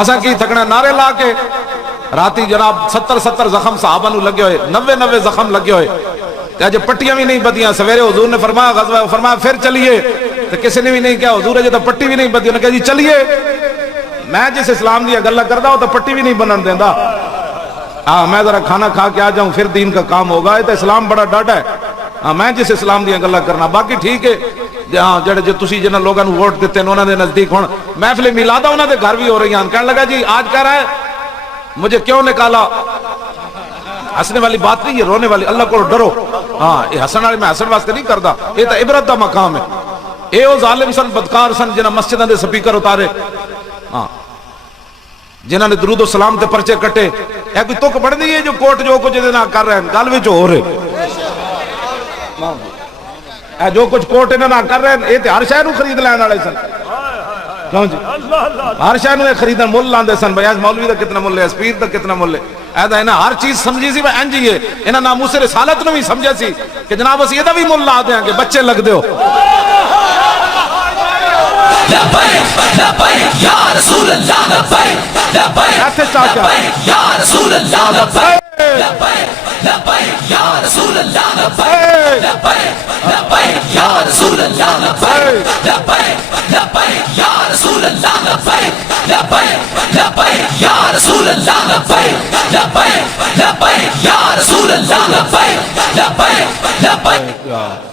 اساں کی تھکنا نعرے لا کے راتی جناب 70 زخم صحابہ نو لگے ہوئے 90 زخم لگے ہوئے تے اج پٹیاں بھی نہیں بدیاں سویرے حضور نے فرمایا غزوہ فرمایا پھر چلیے تے کسی نے بھی نہیں کہا حضور اجے تو پٹی بھی نہیں بدی انہوں نے کہا جی چلیے میں جس اسلام دی گلاں کردا ہوں تو پٹی بھی نہیں بنن دیندا ہاں میں ذرا کھانا کھا کے آ جاؤں پھر دین کا کام ہوگا یہ تو اسلام بڑا ڈاڈا ہے ہاں میں جس اسلام دی گلاں کرنا باقی ٹھیک ہے ہاں جڑے جو تسی جنہاں لوگاں نو ووٹ دتے انہاں دے نزدیک ہن محفل میلادہ انہاں دے گھر بھی ہو رہی ہیں کہنے لگا جی آج کہہ رہا ہے مجھے کیوں نکالا ہنسنے والی بات نہیں یہ رونے والی اللہ کو ڈرو ہاں یہ ہسن والے میں ہسن واسطے نہیں کردا یہ تو عبرت دا مقام ہے اے او ظالم سن بدکار سن جنہاں مسجداں دے سپیکر اتارے ہاں جنہاں نے درود و سلام تے پرچے کٹے اے کوئی تک بڑھنی ہے جو کوٹ جو کچھ دے نہ کر رہے ہیں گل وچ ہو رہے اے جو کچھ کوٹ انہاں نہ کر رہے ہیں اے تے ہر شے نو خرید لین والے سن کیوں جی ہر شے نو خریدن مول لاندے سن بھائی مولوی دا کتنا مول ہے اس پیر دا کتنا مول ہے ایدا انہاں ہر چیز سمجھی سی انج ہی ہے انہاں ناموس رسالت نو بھی سمجھا سی کہ جناب اس ایدا بھی مول لا دیاں گے بچے لگ دیو لبیک لبیک یا رسول اللہ لبیک لبیک یا رسول اللہ لبیک لبیک لبیک یا رسول اللہ لبیک لبیک لبیک یا رسول اللہ لبیک لبیک لبیک یا رسول اللہ لبیک لبیک لبیک یا رسول اللہ لبیک لبیک لبیک یا رسول اللہ لبیک لبیک لبیک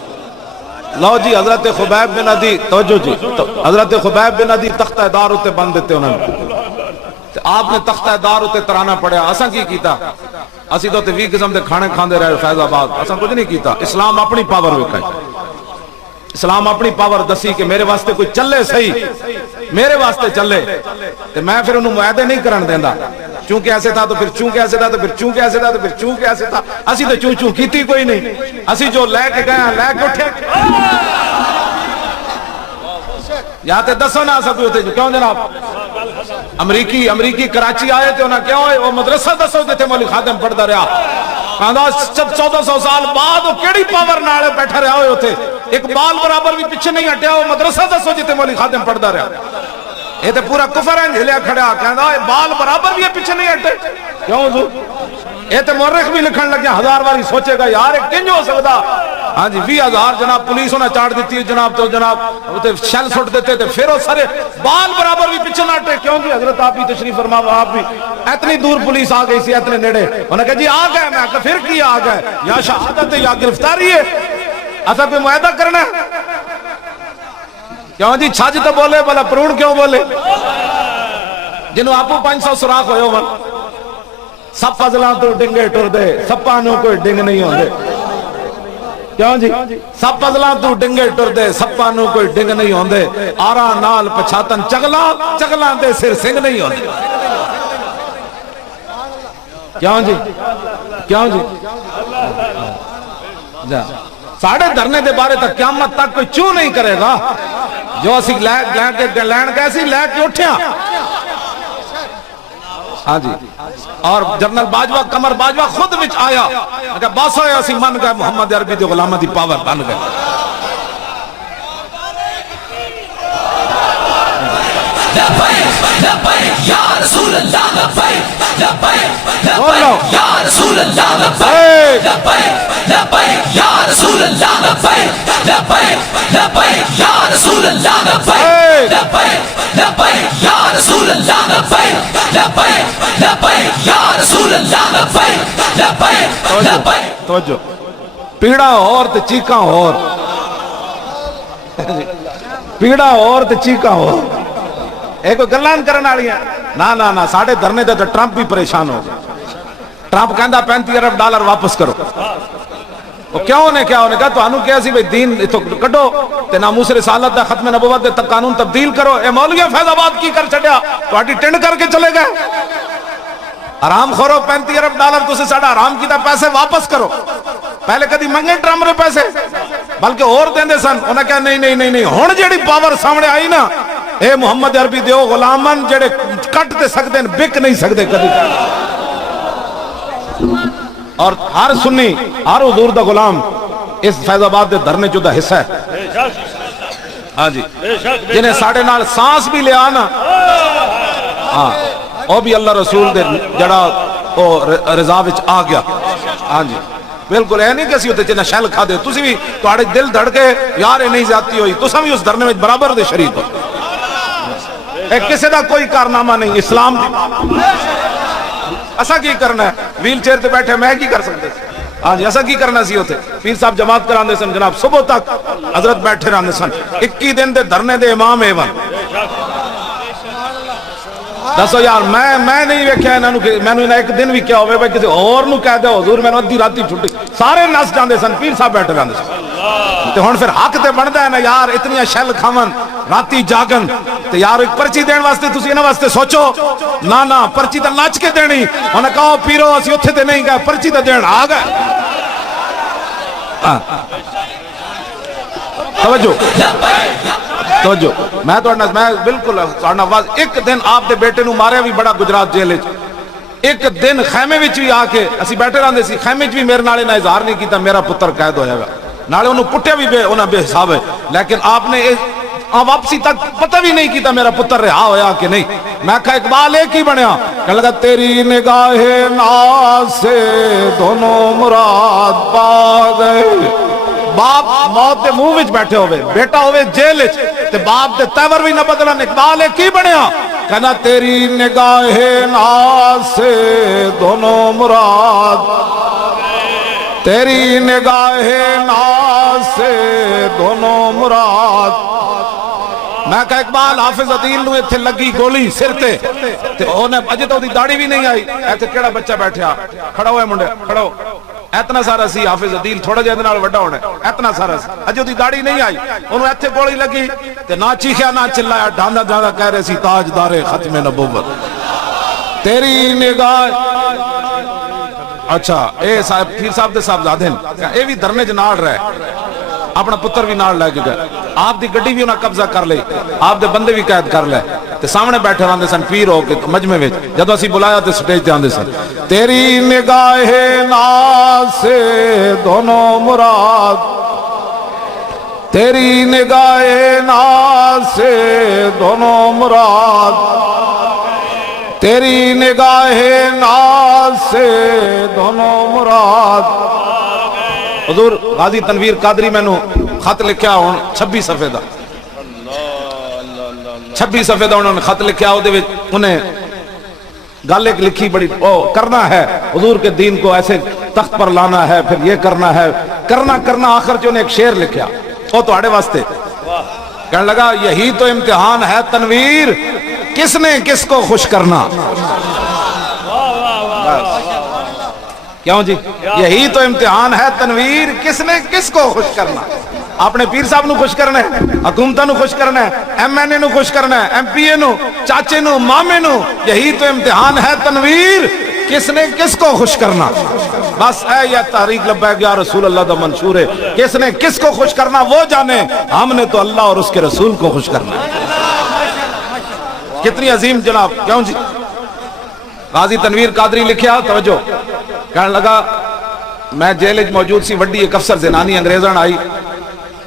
لو جی حضرت خبیب بن عدی توجہ جی حضرت خبیب بن عدی تختہ دار ہوتے بند دیتے انہوں نے آپ نے تختہ دار ہوتے ترانہ پڑھیا اساں کی کیتا اسی تو 20 قسم دے کھانے کھاندے رہے فیض آباد اساں کچھ نہیں کیتا اسلام اپنی پاور وکھائی اسلام اپنی پاور دسی کہ میرے واسطے کوئی چلے صحیح میرے واسطے چلے تے میں پھر انہوں معاہدے نہیں کرن دیندا چونکہ ایسے تھا تو پھر چونکہ ایسے تھا تو پھر چونکہ ایسے تھا تو پھر چونکہ ایسے تھا اسی تو چون کیتی کوئی نہیں اسی جو لے کے گئے لے کے اٹھے یا تے دسو نہ سکتے ہوتے جو کیوں جناب امریکی کراچی آئے تھے انہاں کیا ہوئے وہ مدرسہ دسو دیتے مولی خادم پڑھتا رہا کہاں 1400 سال بعد وہ کیڑی پاور نالے بیٹھا رہا ہوئے ہوتے ایک بال برابر بھی پیچھے نہیں ہٹیا وہ مدرسہ دسو جیتے مولی خادم پڑھتا رہا یہ تو پورا کفر ہے ہلیا کھڑا کہنا بال برابر بھی پیچھے نہیں ہٹے کیوں حضور یہ تو مورخ بھی لکھن لگیا 1000 باری سوچے گا یار ایک کنج ہو سکتا ہاں جی 20,000 جناب پولیس انہیں چاڑ دیتی ہے جناب تو جناب شل سٹ دیتے تھے پھر وہ سارے بال برابر بھی پیچھے نہ ہٹے کیوں جی حضرت آپ بھی تشریف فرماؤ آپ بھی اتنی دور پولیس آ گئی سی اتنے نیڑے انہوں نے کہا جی آ گئے میں کہا پھر کی آ گئے یا شہادت ہے یا گرفتاری ہے ایسا کوئی معاہدہ کرنا ہے کیوں جی چھج تو بولے بلا پرون کیوں بولے جنہوں آپو 500 سراخ ہوئے ہو سب فضلان تو ڈنگے ٹر دے سب پانوں کوئی ڈنگ نہیں ہوں دے کیوں جی سب فضلان تو ڈنگے ٹر دے سب پانوں کوئی ڈنگ نہیں ہوں دے آرا نال پچھاتن چگلان دے سر سنگ نہیں ہوں دے کیوں جی کیوں جی جا ساڑھے دھرنے دے بارے تک قیامت تک کوئی چوں نہیں کرے گا جو اسی لین کیسی لے کے اٹھیا ہاں جی اور جنرل باجوہ کمر باجوہ خود وچ آیا کہ باسا ہے اسی من گئے محمد عربی دی غلامہ دی پاور بن گئے لبیک لبیک یا رسول اللہ لبیک لبیک لبیک یا رسول اللہ لبیک لبیک لبیک یا رسول اللہ لبیک لبیک لبیک یا رسول اللہ لبیک لبیک لبیک یا رسول اللہ لبیک لبیک لبیک یا رسول اللہ لبیک لبیک لبیک توجہ پیڑا اور تے چیکاں اور پیڑا اور تے چیکاں اور ایک گلان کرنا آڑیا نا ساڑھے دھرنے دے تو ٹرمپ بھی پریشان ہو ٹرمپ کہندہ 35 ارب ڈالر واپس کرو وہ کیا ہونے کہا تو انہوں کیا سی بھئی دین تو کٹو تے ناموس رسالت دا ختم نبوت دے تک قانون تبدیل کرو اے مولویہ فیض آباد کی کر چھڑیا تو آٹی ٹنڈ کر کے چلے گئے حرام خورو 35 ارب ڈالر تو سے ساڑھا حرام کی تا پیسے واپس کرو پہلے کدی منگے ٹرمپ رے پیسے بلکہ اور دیں دے سن انہیں کہا نہیں ہون جیڑی پاور سامنے آئی نا اے محمد عربی دیو غلامن جڑے کٹ تے سکتے ہیں بک نہیں سکتے کدی اور ہر سنی ہر حضور دا غلام اس فیض آباد دے دھرنے جو دا حصہ ہے ہاں جی جنہیں ساڑھے نال سانس بھی لے آنا ہاں وہ بھی اللہ رسول دے جڑا او رضا وچ آ گیا. ہاں جی بالکل اے نہیں کہ اسی تے شل کھا دے تسی بھی تہاڈے دل دھڑ کے یار اے نہیں زیادتی ہوئی تساں بھی اس دھرنے وچ برابر دے شریک ہو. اے کسے دا کوئی کارنامہ نہیں اسلام دی. اسا کی کرنا ہے ویل چیئر تے بیٹھے میں کی کر سکتے. ہاں جی اسا کی کرنا سی ہوتے پیر صاحب جماعت کراندے سن جناب صبح تک حضرت بیٹھے رہندے سن 21 دن دے دھرنے دے امام ایون. دسو یار میں نہیں ویکھیا انہاں نو کہ مینوں انہاں ایک دن بھی کیا ہوے بھائی کسی اور نو کہہ دے حضور مینوں ادھی راتی چھٹی سارے نس جاندے سن پیر صاحب بیٹھے رہندے سن. تے ہن پھر حق تے بندا ہے نا یار اتنی شل کھاون راتی جاگن تے یار ایک پرچی دین واسطے تسی انہاں واسطے سوچو نا پرچی تے نچ کے دینی انہاں کہو پیرو اسی اوتھے تے نہیں گئے پرچی تے دین آ گئے. توجہ میں بالکل ایک دن آپ دے بیٹے نو ماریا بھی بڑا گجرات جیل وچ. ایک دن خیمے وچ بھی آ کے اسی بیٹھے رہندے سی خیمے وچ بھی میرے نال انہاں اظہار نہیں کیتا میرا پتر قید ہویا گا نالے انہوں پٹیا بھی انہاں بے حساب ہے لیکن آپ نے واپسی تک پتہ بھی نہیں کیتا میرا پتر رہا ہویا کہ نہیں. میں کہا اقبال ایک ہی بنیا کہنے لگا تیری نگاہ ناز سے دونوں مراد پا گئے. باپ موت دے منہ وچ بیٹھے ہوئے بیٹا ہوئے جیل وچ تے باپ دے تیور بھی نہ بدلن. اقبال ایک ہی بنیا کہنا تیری نگاہ ناز سے دونوں مراد تیری نگاہ ناز سے دونوں مراد. میں کہا اقبال حافظ عدیل نو ایتھے لگی گولی سر تے اونے اجے تو دی داڑھی بھی نہیں آئی ایتھے کیڑا بچہ بیٹھیا کھڑا ہوئے منڈے کھڑو اتنا سارا سی حافظ عدیل تھوڑا جہا نال وڈا ہونا اتنا سارا سی اجے دی داڑھی نہیں آئی انہوں ایتھے گولی لگی تے نہ چیخیا نہ چلایا ڈاندا کہہ رہے سی تاجدار ختم نبوت تیری نگاہ. اچھا اے صاحب پیر صاحب دے صاحب زادے اے بھی دھرنے جنال رہے اپنا پتر بھی نال لے کے گئے آپ دی گڈی بھی انہاں قبضہ کر لئی آپ دے بندے بھی قید کر لے تے سامنے بیٹھے رہندے سن پیر ہو کے مجمع وچ جدوں اسی بلایا تے سٹیج تے آندے سن تیری نگاہ ناز سے دونوں مراد تیری نگاہ ناز سے دونوں مراد تیری نگاہ ناز سے دونوں مراد. حضور غازی تنویر قادری میں نو خط لکھیا ہون 26 صفحے دا 26 صفحے دا انہوں نے خط لکھیا ہو دے وچ انہیں گل ایک لکھی بڑی کرنا ہے حضور کے دین کو ایسے تخت پر لانا ہے پھر یہ کرنا ہے کرنا آخر جو انہیں ایک شعر لکھیا وہ تو آڑے واسطے کہنے لگا یہی تو امتحان ہے تنویر کس نے کس کو خوش کرنا. کیوں جی یہی تو امتحان ہے تنویر کس نے کس کو خوش کرنا. اپنے پیر صاحب نو خوش کرنا ہے حکومتہ نو خوش کرنا ہے ایم این اے نو خوش کرنا ہے ایم پی اے نو چاچے نو مامے نو. یہی تو امتحان ہے تنویر کس نے کس کو خوش کرنا. بس اے یا تحریک لبیک یا رسول اللہ دا منشور ہے کس نے کس کو خوش کرنا وہ جانے ہم نے تو اللہ اور اس کے رسول کو خوش کرنا ہے. کتنی عظیم جناب. کیوں جی غازی تنویر قادری لکھیا توجہ کہنے لگا میں جیل وچ موجود سی وڈی ایک افسر زنانی انگریزاں آئی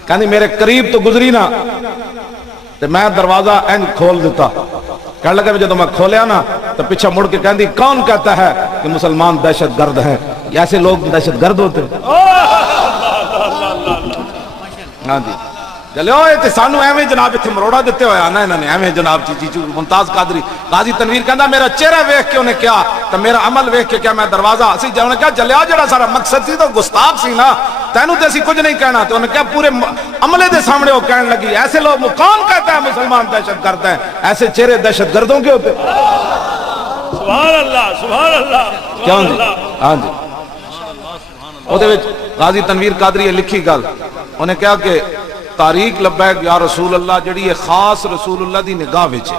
کہندی میرے قریب تو گزری نا تے میں دروازہ انج کھول دیتا. کہنے لگا جب میں کھولیا نا تو پیچھے مڑ کے کہندی کون کہتا ہے کہ مسلمان دہشت گرد ہیں ایسے لوگ دہشت گرد ہوتے. ہاں جی چلے ہوئے تے سانو ایویں جناب اتنے مروڑا دیتے ہوئے آنا انہوں نے ایویں جناب چیچو ممتاز قادری غازی تنویر کہندا میرا چہرہ ویکھ کے انہیں کیا تو میرا عمل ویکھ کے کیا میں دروازہ اسی جانے کیا جلیا جڑا سارا مقصد سی تو گستاخ سی نا تینوں تے اسی کچھ نہیں کہنا تو انہیں کیا پورے عملے دے سامنے وہ کہنے لگی ایسے لوگ کون کہتا ہے مسلمان دہشت گرد ہیں ایسے چہرے دہشت گردوں کے ہوتے. سبحان اللہ سبحان اللہ. کیوں جی ہاں جی او دے وچ غازی تنویر قادری یہ لکھی گل انہیں کہا کہ تاریخ لبیک یا رسول اللہ جڑی ہے خاص رسول اللہ دی نگاہ وچ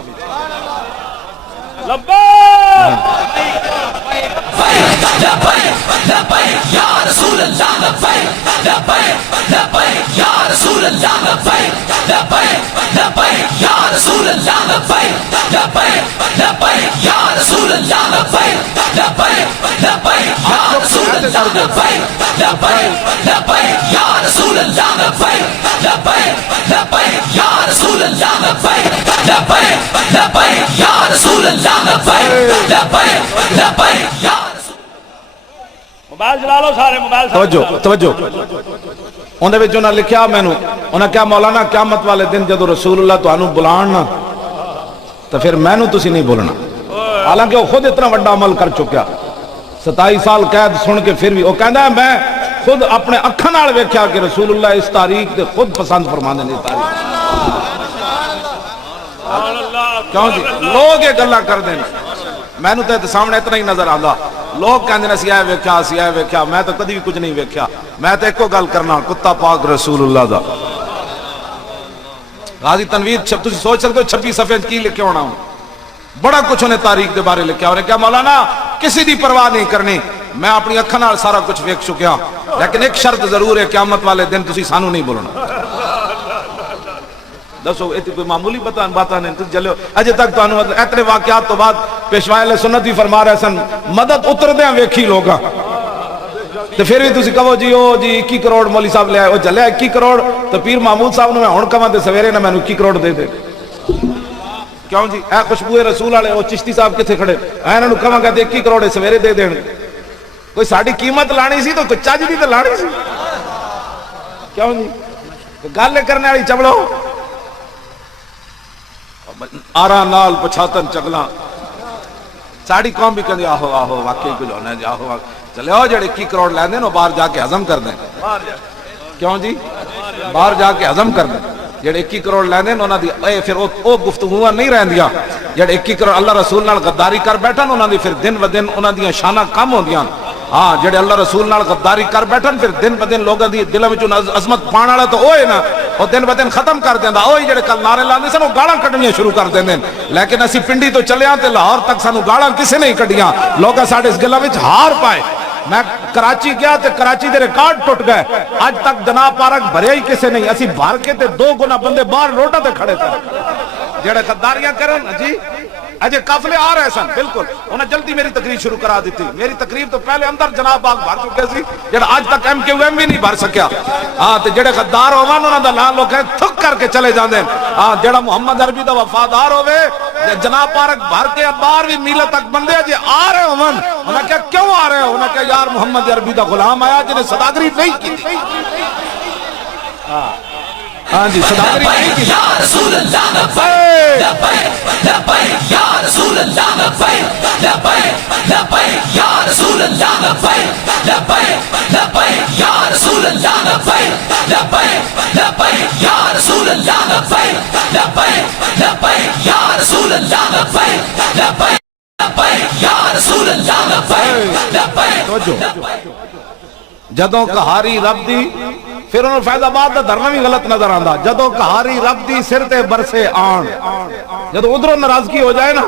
لبیک لبیک یا رسول اللہ لبیک لبیک لبیک یا رسول اللہ لبیک لبیک یا رسول اللہ لبیک لبیک لبیک یا رسول اللہ لبیک لبیک لبیک یا رسول اللہ لبیک لبیک لبیک یا رسول اللہ لبیک لبیک لبیک یا رسول اللہ لبیک لبیک لبیک یا رسول اللہ لبیک لبیک لبیک یا رسول موبائل چلا لو سارے موبائل توجہ انہوں نے انہوں لکھیا مینوں انہوں کہا مولانا قیامت والے دن جدو رسول اللہ تو انہوں بلان نا تو پھر مینوں تسی نہیں بولنا حالانکہ وہ خود اتنا بڑا عمل کر چکیا 27 سال قید سن کے پھر بھی وہ کہندا ہے میں خود اپنے اکھاں نال ویکھیا کہ رسول اللہ اس تاریخ تے خود پسند فرماندے نے تاریخ کیوں جی لوگ یہ گلاں کر دین مینوں تے سامنے اتنا ہی نظر آندا لوگ کہندے نے سی اے ویکھیا میں تو کدی بھی کچھ نہیں ویکھیا میں تے ایکو گل کرنا کتا پاک رسول اللہ دا غازی تنویر تسی سوچ سکتے ہو 26 صفحے کی لکھے ہونا ہوں بڑا کچھ انہیں تاریخ دے بارے لکھیا انہیں کیا مولانا کسی دی پرواہ نہیں کرنی میں اپنی اکھاں نال سارا کچھ ویکھ چکیا لیکن ایک شرط ضرور ہے قیامت والے دن تسی سانو نہیں بولنا دسو ایتھی کوئی معمولی باتاں نہیں تسی جلو اجے تک تانوں اتنے واقعات تو بعد پیشوا اہل سنت بھی فرما رہے سن مدد اتردیاں ویکھی لوگاں تو پھر بھی تسی کہو جی او جی 21 کروڑ مولوی صاحب لے آئے او چلے 21 کروڑ تو پیر محمود صاحب نے میں ہن کہاں تے سویرے نہ مینوں 21 کروڑ دے دے کیوں جی اے خوشبو رسول والے وہ چشتی صاحب کتنے کھڑے انہاں نوں کہاں کہ 21 کروڑ سویرے دے دین کوئی ساڈی قیمت لانی سی تو کوئی چج دی تے لانی سی کیوں جی گل کرنے والی چبڑو آرا نال پچھاتن چگلاں ساڑی قوم بھی کہندی آہو آہو واقعی کچھ ہونا ہے جی آہو چلے او جڑے 21 کروڑ لیندے نو باہر جا کے ہضم کر دیں کیوں جی باہر جا کے ہضم کر دیں جڑے 21 کروڑ لیندے انہاں دی اے پھر او گفتگوواں نہیں رہندیاں جڑے 21 کروڑ اللہ رسول نال غداری کر بیٹھن انہاں دی پھر دن ب دن انہاں دیاں شاناں کم ہوندیاں ہاں جڑے اللہ رسول نال غداری کر بیٹھن پھر دن ب دن لوگاں دی دلاں وچوں عظمت پان والا تو اوے نا او دن ب دن ختم کر دیندا اوہی جڑے کل نعرے لاندے سن او گالاں کڈنیاں شروع کر دیندے لیکن اسی پنڈی تو چلے ہاں تے لاہور تک سانو گالاں کسے نہیں کڈیاں لوگاں ساڈے اس گلاں وچ ہار پائے میں کراچی گیا تے کراچی دے ریکارڈ ٹوٹ گئے آج تک جناب پارک بھریا ہی کسے نہیں اسی بھر کے تے 2 گنا بندے باہر روڈاں تے کھڑے تھے جڑے غداریاں کرن جی اجے قافلے آ رہے سن بالکل انہاں جلدی میری تقریر شروع کرا دیتی میری تقریر تو پہلے اندر جناب باغ بھر چکے سی جڑا آج تک ایم کیو ایم بھی نہیں بھر سکیا ہاں تے جڑے غدار ہون انہاں دا نام لوگ تھک کر کے چلے جاندے ہاں جڑا محمد عربی دا وفادار ہوے جناب پارک بھر کے باہر بھی میلہ تک بندے جے آ رہے ہون انہاں کہ کیوں آ رہے ہو انہاں کہ یار محمد عربی دا غلام آیا جنے صداگری نہیں کی ہاں جی صداگری نہیں کی یا رسول اللہ لبیک لبیک لبیک یا رسول اللہ لبیک لبیک لبیک یا رسول اللہ لبیک لبیک لبیک یا رسول اللہ لبیک لبیک لبیک یا رسول اللہ لبیک لبیک لبیک یا رسول اللہ لبیک لبیک لبیک یا رسول اللہ لبیک لبیک جدوں کہاری رب دی پھر انہوں فیض آباد دا دھرنا بھی غلط نظر آندا جدوں کہاری رب دی سر تے برسے آن جدوں ادھروں ناراضگی ہو جائے نا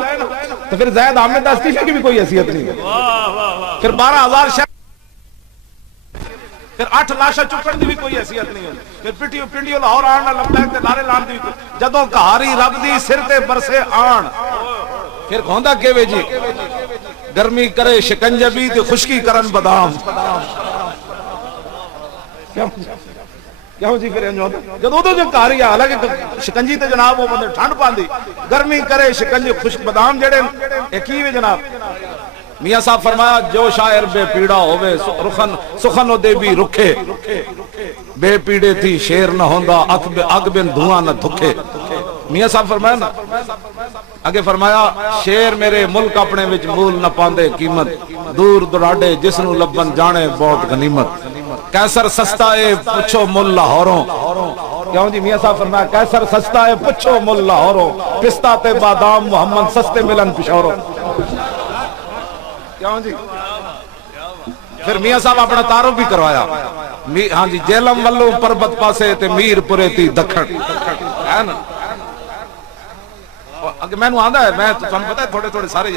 تو پھر زید احمد دا استعفے کی بھی کوئی حیثیت نہیں ہے پھر 12,000 شہر پھر 8 لاشا چکن دی بھی کوئی حیثیت نہیں ہے پھر پنڈیو لاہور آن لبیک تے نعرے لان دی جدوں کہاری رب دی سر تے برسے آن پھر کھوندا کیوے جی گرمی کرے شکنجبی تے خشکی کرن بادام کیوں جی کریں جو جدو تو جو کاری ہے حالانکہ شکنجی تے جناب وہ بندے ٹھنڈ پاندی گرمی کرے شکنجی خشک بادام جڑے ایکیوے جناب میاں صاحب فرمایا جو شاعر بے پیڑا ہوئے سخن و دے بھی رکھے بے پیڑے تھی شیر نہ ہوندا اگ بن دھواں نہ دھکے میاں صاحب فرمایا نا اگے فرمایا شیر میرے ملک اپنے وچ مول نہ پاندے قیمت دور دراڈے جس نو لبن جانے بہت غنیمت کیسر سستا ہے پچھو مل لاہوروں کیوں جی میاں صاحب فرمایا کیسر سستا ہے پچھو مل لاہوروں پستہ تے بادام محمد سستے ملن پشوروں کیوں جی پھر میاں صاحب اپنا تعارف بھی کروایا ہاں جی جیلم ولو پربت پاسے تے میر پورے تی دکھن ہے نا اگر میں نو آندا ہے میں تو تم پتہ ہے تھوڑے تھوڑے سارے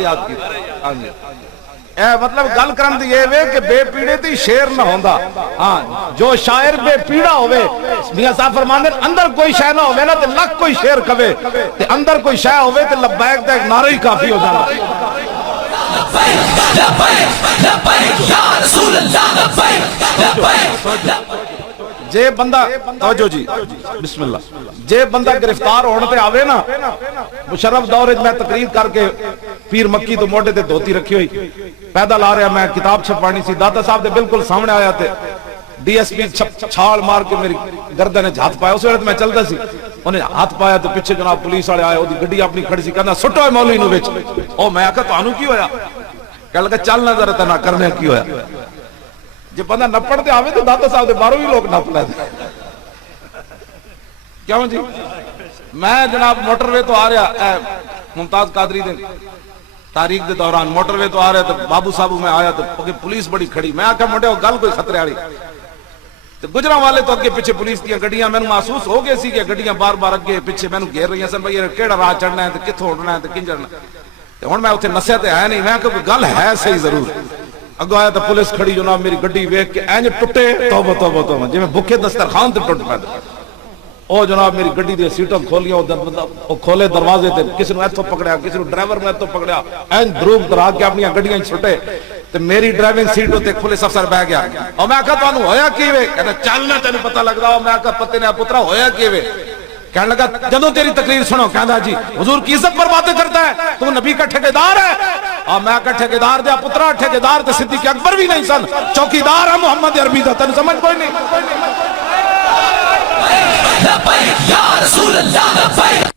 یاد کی ہاں جی اے مطلب گل کرن دی یہ وے کہ بے پیڑے تی شیر نہ ہوندا ہاں جو شاعر بے پیڑا ہوئے میاں صاحب فرماندے اندر کوئی شے نہ ہوئے نا تے لکھ کوئی شیر کہے تے اندر کوئی شے ہوئے تے لبیک دا ایک نعرہ ہی کافی ہو جانا لبیک لبیک لبیک یا رسول اللہ لبیک لبیک جے بندہ توجہ جی بسم اللہ جے بندہ گرفتار ہونے تے آوے نا مشرف دور میں تقریر کر کے پیر مکی تو موٹے تے دھوتی رکھی ہوئی پیدل آ رہا میں کتاب چھپانی سی داتا صاحب دے بالکل سامنے آیا تے ڈی ایس پی چھال مار کے میری گردن نے ہاتھ پایا اس وقت میں چلتا سی انہیں ہاتھ پایا تو پیچھے جناب پولیس والے آئے وہ گڈی اپنی کھڑی سی کہنا سٹو ہے مولوی نو وچ او میں آکھا تانوں کی ہویا کہنے لگا چل نہ ذرا نہ کرنے کی ہویا جب بندہ نپڑ تے آوے تو داتا صاحب دے باہروں ہی لوگ نپ لے کیوں جی میں جناب موٹر وے تو آ رہا ممتاز قادری دے تاریخ دے دوران موٹر وے تو آ رہا تو بابو صاحب میں آیا تو پولیس بڑی کھڑی میں آکھا منڈے گل کوئی خطرے والی تو گجرا والے تو اگے پیچھے پولیس دی گڈیاں میں محسوس ہو گئے سی کہ گڈیاں بار بار اگے پیچھے میں گھیر رہی ہیں سن بھئی کیڑا راہ چڑھنا ہے تے کتھوں اڑنا ہے تے کیں چڑھنا تے ہن میں اوتھے نسیا تے ہے نہیں میں کہ گل ہے صحیح ضرور اگو آیا تو پولیس کھڑی جناب میری گڈی ویکھ کے اینج ٹٹے توبہ توبہ توبہ جویں بھوکے دسترخوان تے ٹٹ پے او جناب میری گڈی دی سیٹاں کھولیاں او کھولے دروازے تے کسی نوں ایتھوں پکڑیا کسی نوں ڈرائیور نے ایتھوں پکڑیا اینج دروگ درا کے اپنی گڈیاں چھٹے تے میری ڈرائیونگ سیٹ تے پولیس افسر بیٹھ گیا او میں کہا تانوں ہویا کی وے کہنا چلنا تینوں پتہ لگدا او میں کہا پتے نے پترا ہویا کی وے کہنے لگا جدوں تیری تقریر سنو کہندا جی حضور کی عزت پر باتیں کرتا ہے تو نبی کا ٹھیکیدار ہے اور میں کہا ٹھیکیدار دیا پترا ٹھیکیدار تے صدیق اکبر بھی نہیں سن چوکیدار ہے محمد عربی دا تینوں سمجھ کوئی نہیں لبیک یا رسول اللہ لبیک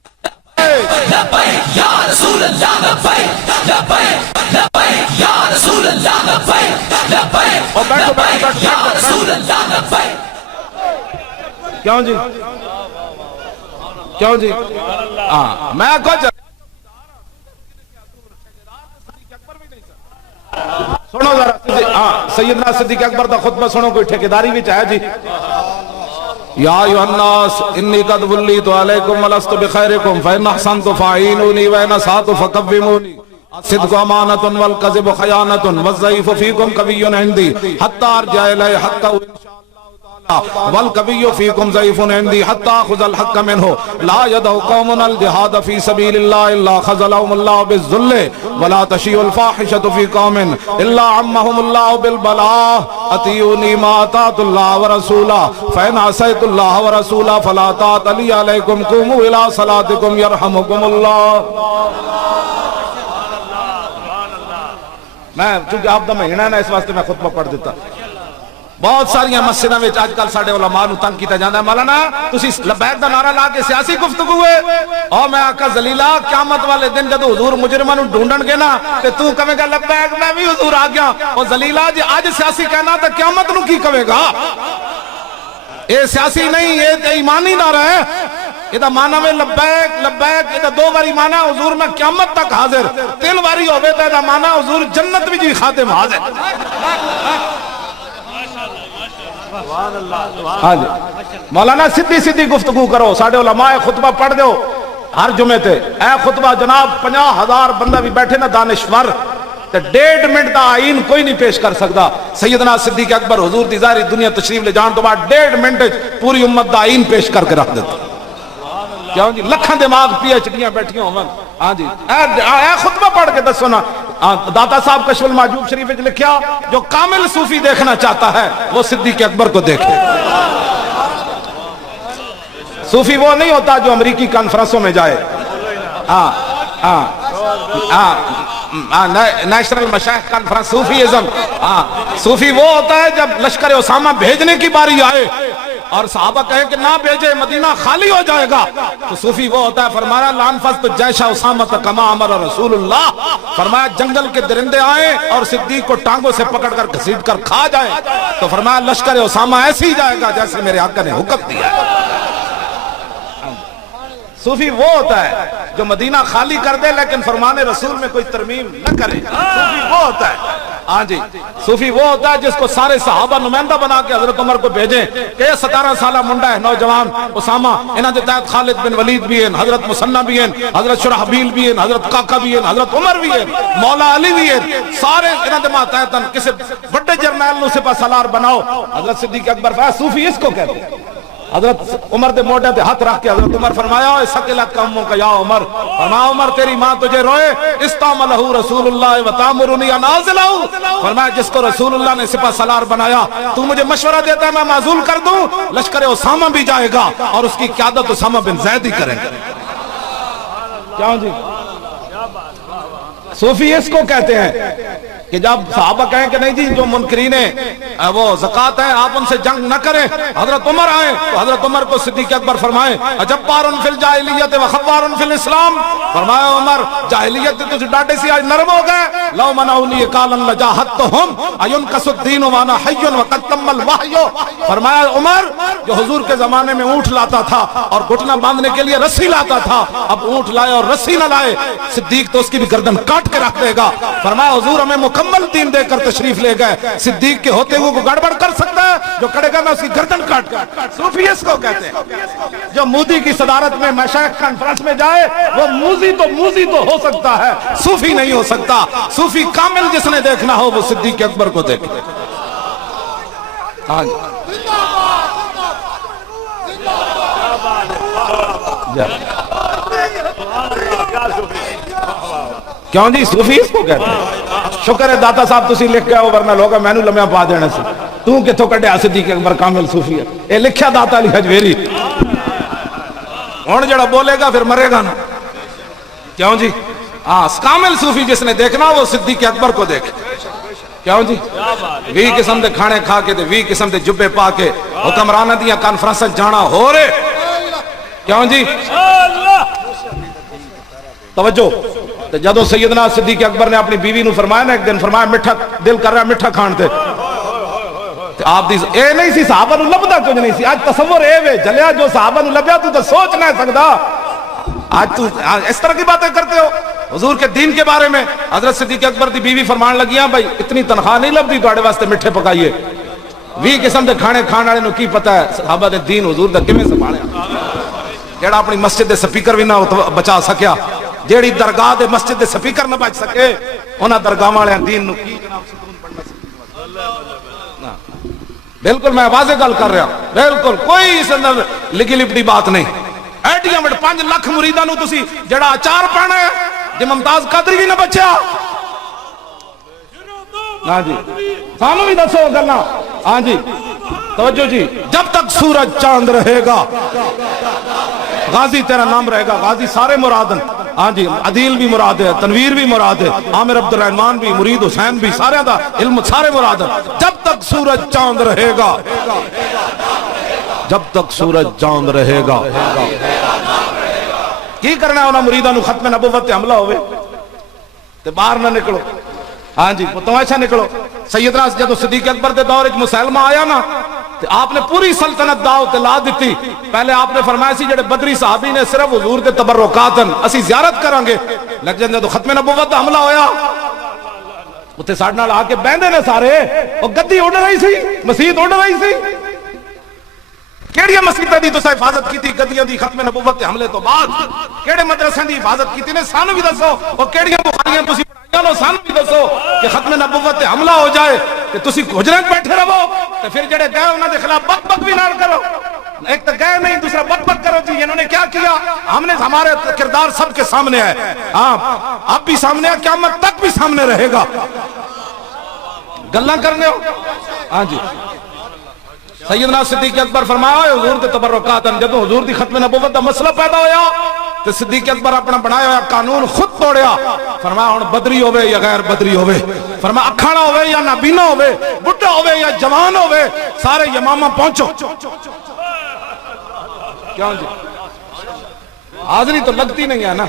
لبیک یا رسول اللہ لبیک لبیک لبیک یا رسول اللہ لبیک لبیک لبیک یا رسول اللہ لبیک کیوں جی کیوں جی ہاں میں کچھ سنو ذرا ہاں سیدنا صدیق اکبر دا خطبہ سنو کوئی ٹھیکیداری وچ ہے جی یا ایھا الناس انی قد ولیت علیکم ولست بخیرکم فإن احسنت فاعینونی وإن اسأت فقومونی الصدق امانۃ والکذب خیانۃ والضعیف فیکم قوی عندی حتی ارجع الیہ حقہ والقوی فیکم ضعیف عندی حتی اخذ الحق منہ لا يدع قومنا الجہاد فی سبیل اللہ الا خذلهم اللہ بالذل ولا تشیع الفاحشۃ فی قوم الا عمهم اللہ بالبلاء اطیعونی ما اطاعت اللہ ورسولہ فإن عصیت اللہ ورسولہ فلا طاعۃ لی علیکم قوموا الی صلاتکم یرحمکم اللہ میں چونکہ آپ دا مہینہ ہے نا اس واسطے میں خطبہ پڑھ دیتا بہت ساری مسجدوں میں آج کل ساڈے علماء نوں تنگ کیتا جاندا ہے مولانا تسی لبیک دا نعرہ لا کے سیاسی گفتگو ہے او میں آقا ذلیلا قیامت والے دن جدوں حضور مجرماں نوں ڈھونڈن گے نا تے تو کہے گا لبیک میں بھی حضور آ گیا او ذلیلا جی اج سیاسی کہنا تے قیامت نوں کی کہے گا اے سیاسی نہیں یہ ایمانی نعرہ ہے یہ معنی میں لبیک لبیک یہ دو باری معنی حضور میں قیامت تک حاضر تین باری ہوئے تو یہ معنی حضور جنت بھی جی خاتم حاضر ہاں جی مولانا سیدھی سیدھی گفتگو کرو ساڈے علماء خطبہ پڑھ دیو ہر جمعے تے اے خطبہ جناب 50,000 بندہ بھی بیٹھے نا دانشور تے 1.5 منٹ دا آئین کوئی نہیں پیش کر سکتا سیدنا صدیق اکبر حضور دی ظاہری دنیا تشریف لے جان تو بعد 1.5 منٹ پوری امت دا آئین پیش کر کے رکھ دیتا کیوں جی لکھاں دماغ پی ایچ ڈیاں بیٹھیاں ہوں ہاں جی اے خطبہ پڑھ کے دسو نا داتا صاحب کشف المحجوب شریف میں لکھیا جو کامل صوفی دیکھنا چاہتا ہے وہ صدیق اکبر کو دیکھے صوفی وہ نہیں ہوتا جو امریکی کانفرنسوں میں جائے نیشنل مشائخ کانفرنس صوفیزم صوفی وہ ہوتا ہے جب لشکر اسامہ بھیجنے کی باری آئے اور صحابہ کہیں کہ نہ بھیجے مدینہ خالی ہو جائے گا تو صوفی وہ ہوتا ہے فرمایا لانفست جیشہ اسامہ کما امر رسول اللہ فرمایا جنگل کے درندے آئیں اور صدیق کو ٹانگوں سے پکڑ کر گھسیٹ کر کھا جائیں تو فرمایا لشکر اسامہ ایسے ہی جائے گا جیسے میرے آقا نے حکم دیا ہے صوفی وہ ہوتا ہے جو مدینہ خالی کر دے لیکن فرمان رسول میں کوئی ترمیم نہ کرے صوفی وہ ہوتا ہے ہاں جی صوفی وہ ہوتا ہے جس کو سارے صحابہ نمائندہ بنا کے حضرت عمر کو بھیجیں کہ یہ 17 سالہ منڈا ہے نوجوان اسامہ انہاں دے تحت خالد بن ولید بھی ہیں حضرت مسنہ بھی ہیں حضرت شرحبیل بھی ہیں حضرت کاکا بھی ہیں حضرت عمر بھی ہیں مولا علی بھی ہیں سارے انہاں دے ماتحت کسی بڑے جرنیل نو سپہ سالار بناؤ حضرت صدیق اکبر صوفی اس کو کہتے ہیں حضرت عمر دے موڈے تے ہاتھ رکھ کے حضرت عمر فرمایا اے سکلت قوموں کا یا عمر، فرمایا عمر تیری ماں تجھے روئے، استعملہ رسول اللہ وتامرنی ان انازلہ، فرمایا جس کو رسول اللہ نے سپہ سالار بنایا تو مجھے مشورہ دیتا ہے میں معزول کر دوں، لشکر اسامہ بھی جائے گا اور اس کی قیادت اسامہ بن زید ہی کریں گے۔ کیوں جی؟ صوفی اس کو کہتے ہیں کہ جب صحابہ کہیں کہ نہیں جی جو منکرین وہ زکوٰۃ ہے آپ ان سے جنگ نہ کریں، حضرت عمر آئے تو حضرت عمر کو صدیق اکبر فرمائے اجبار فی الجاہلیت وخوار فی الاسلام، فرمایا عمر جاہلیت تو ڈاٹے سی آج نرم ہو گئے، لو منعونی قالا لجاہدتہم اینقص الدین وانا حی وقد تم الوحی، فرمایا عمر جو حضور کے زمانے میں اونٹ لاتا تھا اور گھٹنا باندھنے کے لیے رسی لاتا تھا، اب اونٹ لائے اور رسی نہ لائے، صدیق تو اس کی بھی گردن کاٹ کے رکھ دے گا، فرمایا حضور ہمیں مکمل دین دے کر تشریف لے گئے، صدیق کے ہوتے ہوئے کو گڑبڑ کر سکتا ہے، جو کرے گا میں اس کی گردن کاٹ کر۔ صوفی اس کو کہتے ہیں جو مودی کی صدارت میں مشائخ کانفرنس میں جائے وہ موزی تو ہو سکتا ہے، صوفی نہیں ہو سکتا۔ صوفی کامل جس نے دیکھنا ہو وہ صدیق اکبر کو دیکھے۔ ہاں کیوں جی صوفی اس کو کہتے ہیں؟ شکر ہے داتا صاحب تسی لکھ گئے ہو ورنہ لوگا میں نو لمحہ پا دینا سی، تو کتھوں کڈیا صدیق اکبر کامل صوفی ہے، اے لکھیا داتا علی حجویری، ہن جڑا بولے گا پھر مرے گا نا۔ کیوں جی؟ ہاں کامل صوفی جس نے دیکھنا وہ صدیق اکبر کو دیکھے۔ کیوں جی؟ 20 قسم دے کھانے کھا کے تے 20 قسم دے جبے پا کے حکمراناں دیاں کانفرنساں جانا ہو رہے۔ کیوں جی؟ توجہ، جدو سیدنا صدیق اکبر نے اپنی بیوی نو فرمایا نا ایک دن، فرمایا میٹھا دل کر رہا ہے میٹھا کھان تے، آپ دی اے نہیں سی صحابہ نو لبدا کچھ نہیں سی، آج تصور اے وے جلیا جو صحابہ نو لبیا تو سوچ نہ سکدا، آج تو اس طرح کی باتیں کرتے ہو حضور کے دین کے بارے میں۔ حضرت صدیق اکبر دی بیوی فرمان لگیاں بھائی اتنی تنخواہ نہیں لبدی تواڈے واسطے میٹھے پکائیے، 20 قسم دے کھانے کھان والے نو کی پتہ ہے صحابہ دے دین حضور دا کیویں سنبھالیا، جیڑا اپنی مسجد دے سپیکر بھی نہ بچا سکیا، جیڑی درگاہ دے مسجد دے سپیکر نہ بچ سکے، انہاں درگاہ والے دین نو کی جناب ستون پڑھنا سکتا۔ بالکل میں واضح گل کر رہا ہوں، بالکل کوئی اس اندر لگی لپٹی بات نہیں۔ ایڈیاں وچ 5 لاکھ مریداں نو تسی جڑا اچار پانا ہے جے ممتاز قادری بھی نہ بچیا، ہاں جی سانو بھی دسو گلاں، ہاں جی توجہ جی، جب تک سورج چاند رہے گا غازی تیرا نام رہے گا، غازی سارے مرادن، ہاں جی عدیل بھی مراد ہے، تنویر بھی مراد ہے، عامر عبد الرحمن بھی، مرید حسین بھی، سارے دا علم سارے مراد ہے۔ جب تک سورج چاند رہے گا، جب تک سورج چاند رہے گا، کی کرنا ہے انہاں مریداں نو ختم نبوت تے حملہ ہوئے تے باہر نہ نکلو، ہاں جی تماشا نکلو۔ سیدنا جدو صدیق اکبر دے دور وچ مسلمہ آیا نا تے آپ نے پوری سلطنت داؤ تے لا دتی، پہلے آپ نے فرمایا سی جڑے بدری صحابی نے صرف حضور دے تبرکاتن اسی زیارت کران گے، لیکن جدو ختم نبوت دا حملہ ہویا اوتے ساڈے نال آ کے بیندے نے سارے، او گدی اڑ رہی سی، مسجد اڑ رہی سی، کیڑی مسجداں دی تساں حفاظت کیتی گدیاں دی ختم نبوت دے حملے تو بعد؟ کیڑے مدرسے دی حفاظت کیتی نے سانو بھی دسو، او کیڑیاں بخاریاں تسی پڑھائیاں نو سانو بھی دسو کہ ختم نبوت تے حملہ ہو جائے کہ تسی حجرے وچ بیٹھے رہو تے پھر جڑے گئے انہاں دے خلاف بک بک بھی نہ کرو، ایک تو گئے نہیں دوسرا بک بک کرو جی انہوں نے کیا کیا، ہم نے ہمارے کردار سب کے سامنے ہے، ہاں اب بھی سامنے ہے، قیامت تک بھی سامنے رہے گا، گلاں کرنے ہو۔ ہاں جی سیدنا صدیق اکبر فرمایا حضور دے تبرکاتن، جب حضور دی ختم نبوت دا مسئلہ پیدا ہویا تو صدیق اکبر اپنا بنایا ہوا قانون خود توڑیا، فرمایا ہن بدری ہوئے یا غیر بدری ہوئے، فرمایا اکھاڑا ہوئے یا نابینا ہوئے، بڈھا ہوئے یا جوان ہوئے، سارے یمامہ پہنچو۔ کیوں جی حاضری تو لگتی نہیں ہے نا،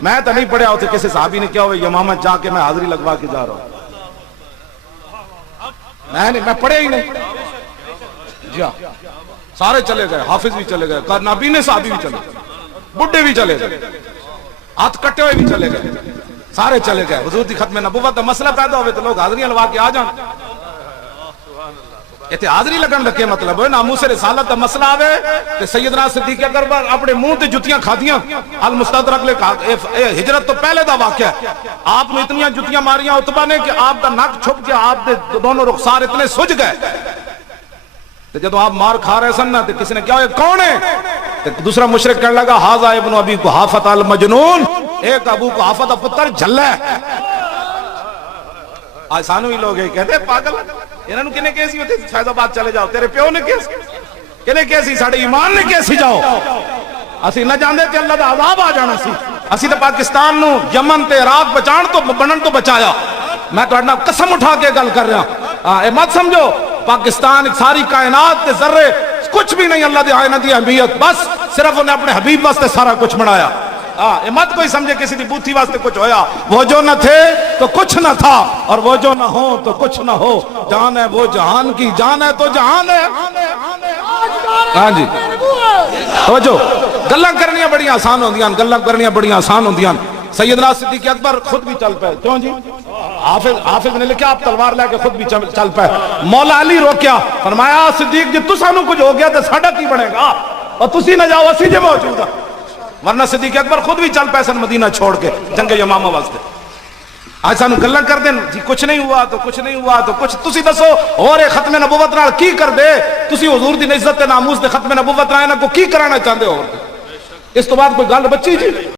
میں تو نہیں پڑھیا ہوتے کسی صحابی نے کیا ہوئے یمامہ جا کے میں حاضری لگوا کے جا رہا ہوں، میں پڑھے ہی نہیں، جی ہاں سارے چلے گئے، حافظ بھی چلے گئے، نابینے صحابی بھی چلے گئے، بڈھے بھی چلے گئے، ہاتھ کٹے ہوئے بھی چلے گئے، سارے چلے گئے۔ حضور دی ختم نبوت دا مسئلہ پیدا ہوئے تو لوگ حاضریاں لوا کے آ جان، یہ حاضری لگن دا کیا مطلب ہے؟ ناموس رسالت دا مسئلہ آوے کہ سیدنا صدیق اکبر اپنے منہ تے جتیاں کھادیاں، المستدرک لے ہجرت تو پہلے دا واقعہ ہے، آپ نے اتنیاں جتیاں ماریاں عتبہ نے کہ آپ دا نک چھپ کے آپ دے دونوں رخسار اتنے سج گئے، تو جب آپ مار کھا رہے سن نا تو کسی نے کیا یہ کون ہے؟ تو دوسرا مشرک کہنے لگا ہاذا ابن ابی قحافۃ المجنون، ایک ابو قحافہ دا پتر جھلا ہے۔ آج سانو ہی لوگ ہیں کہتے ہیں پاگل انہاں نوں کنے کیسی ہوتی فیض آباد چلے جاؤ، تیرے پیو نے کیسی کنے کیسی ساڈے ایمان نے کیسی جاؤ، اسی نہ جاندے تے اللہ دا عذاب آ جانا سی۔ اسی تے پاکستان نو یمن تے عراق بچان تو بنن تو بچایا۔ میں تہاڈے نال قسم اٹھا کے گل کر رہا، اے مت سمجھو پاکستان ایک ساری کائنات تے ذرے کچھ بھی نہیں اللہ دی آئینہ دی اہمیت، بس صرف انہیں اپنے حبیب واسطے سارا کچھ بنایا۔ مت کوئی سمجھے کسی دی بوتھی واسطے کچھ ہویا، وہ جو نہ تھے تو کچھ نہ تھا، اور وہ جو نہ ہو تو کچھ نہ ہو، جان ہے وہ جہان کی، جان ہے تو جہان ہے۔ ہاں جی توجہ، گلاں کرنیاں بڑی آسان ہوندیاں، گلاں کرنیاں بڑی آسان ہوندیاں۔ سیدنا صدیق اکبر خود بھی چل پے، کیوں جی؟ حافظ نے لکھا آپ تلوار لے کے خود بھی چل پے۔ مولا علی روکیا، فرمایا صدیق جی تسانوں کچھ ہو گیا تو ساڈا کی بنے گا، اور تسی نہ جاؤ اسی جے موجود ہاں۔ ورنہ صدیق اکبر خود بھی چل پے سن مدینہ چھوڑ کے جنگ یمامہ واسطے۔ آج سانو گلاں کر دین جی کچھ نہیں ہوا تو کچھ نہیں ہوا تو کچھ، تسی دسو اور ختم نبوت نال کی کر دے؟ تسی حضور دی عزت تے ناموس تے ختم نبوت نال انہاں کو کی کرانا چاہندے ہو؟ اس تو بعد کوئی گل بچی جی؟